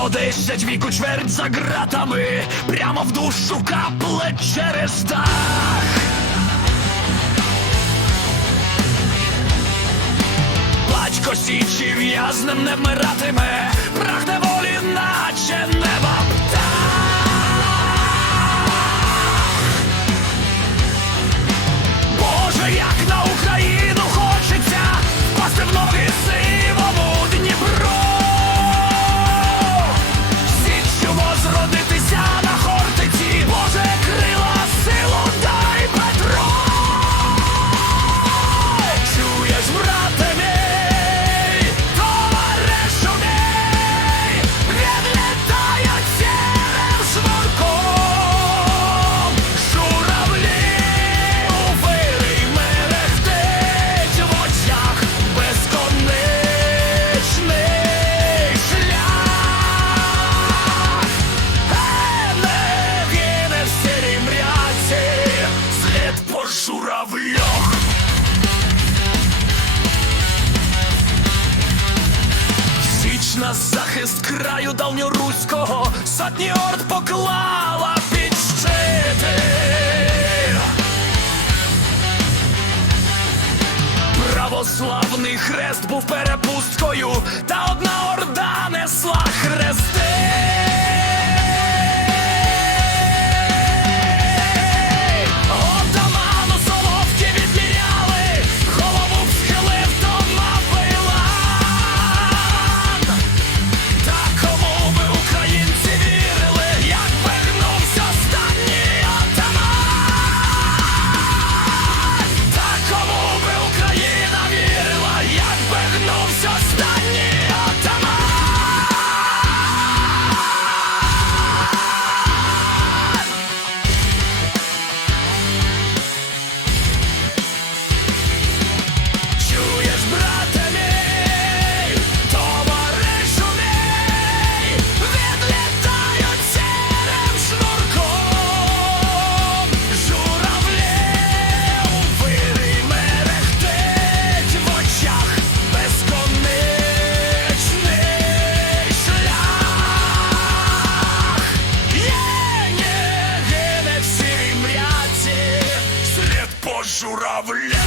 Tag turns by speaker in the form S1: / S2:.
S1: то десять віку чверть за ґратами, прямо в душу капле через дах. Батько січі в'язнем не вмиратиме, прагнемо. захист краю давньоруського сотні орд поклала під щити Православний хрест був перепусткою, та одна орда несла хрест. журавля.